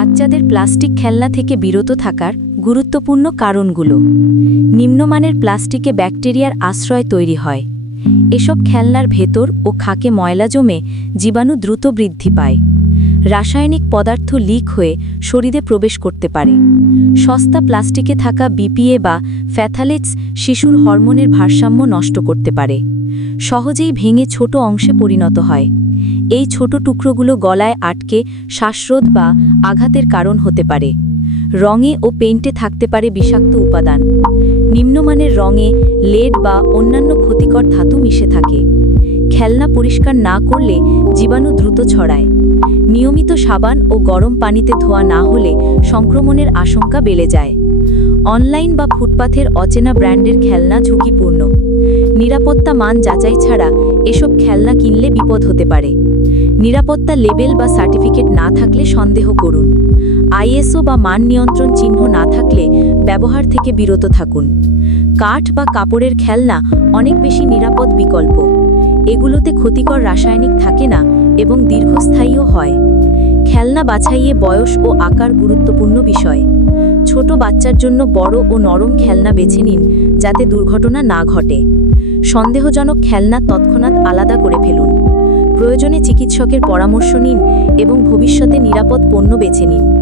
বাচ্চাদের প্লাস্টিক খেলনা থেকে বিরত থাকার গুরুত্বপূর্ণ কারণগুলো। নিম্নমানের প্লাস্টিকে ব্যাকটেরিয়ার আশ্রয় তৈরি হয়। এসব খেলনার ভেতর ও খাকে ময়লা জমে জীবাণু দ্রুত বৃদ্ধি পায়। রাসায়নিক পদার্থ লিক হয়ে শরীরে প্রবেশ করতে পারে। সস্তা প্লাস্টিকে থাকা বিপিএ বা ফ্যাথালেটস শিশুর হরমোনের ভারসাম্য নষ্ট করতে পারে। সহজেই ভেঙে ছোট অংশে পরিণত হয়। এই ছোট টুকরোগুলো গলায় আটকে শ্বাসরোধ বা আঘাতের কারণ হতে পারে। রঙে ও পেইন্টে থাকতে পারে বিষাক্ত উপাদান। নিম্নমানের রঙে লেড বা অন্যান্য ক্ষতিকর ধাতু মিশে থাকে। খেলনা পরিষ্কার না করলে জীবাণু দ্রুত ছড়ায়। নিয়মিত সাবান ও গরম পানিতে ধোয়া না হলে সংক্রমণের আশঙ্কা বেড়ে যায়। অনলাইন বা ফুটপাথের অচেনা ব্র্যান্ডের খেলনা ঝুঁকিপূর্ণ। নিরাপত্তা মান যাচাই ছাড়া এসব খেলনা কিনলে বিপদ হতে পারে। নিরাপত্তা লেবেল বা সার্টিফিকেট না থাকলে সন্দেহ করুন। আইএসও বা মান নিয়ন্ত্রণ চিহ্ন না থাকলে ব্যবহার থেকে বিরত থাকুন। কাঠ বা কাপড়ের খেলনা অনেক বেশি নিরাপদ বিকল্প। এগুলোতে ক্ষতিকর রাসায়নিক থাকে না এবং দীর্ঘস্থায়ীও হয়। খেলনা বাছাইয়ে বয়স ও আকার গুরুত্বপূর্ণ বিষয়। ছোট বাচ্চার জন্য বড় ও নরম খেলনা বেছে নিন, যাতে দুর্ঘটনা না ঘটে। সন্দেহজনক খেলনা তৎক্ষণাৎ আলাদা করে ফেলুন। প্রয়োজনে চিকিৎসকের পরামর্শ নিন এবং ভবিষ্যতে নিরাপদ পণ্য বেছে নিন।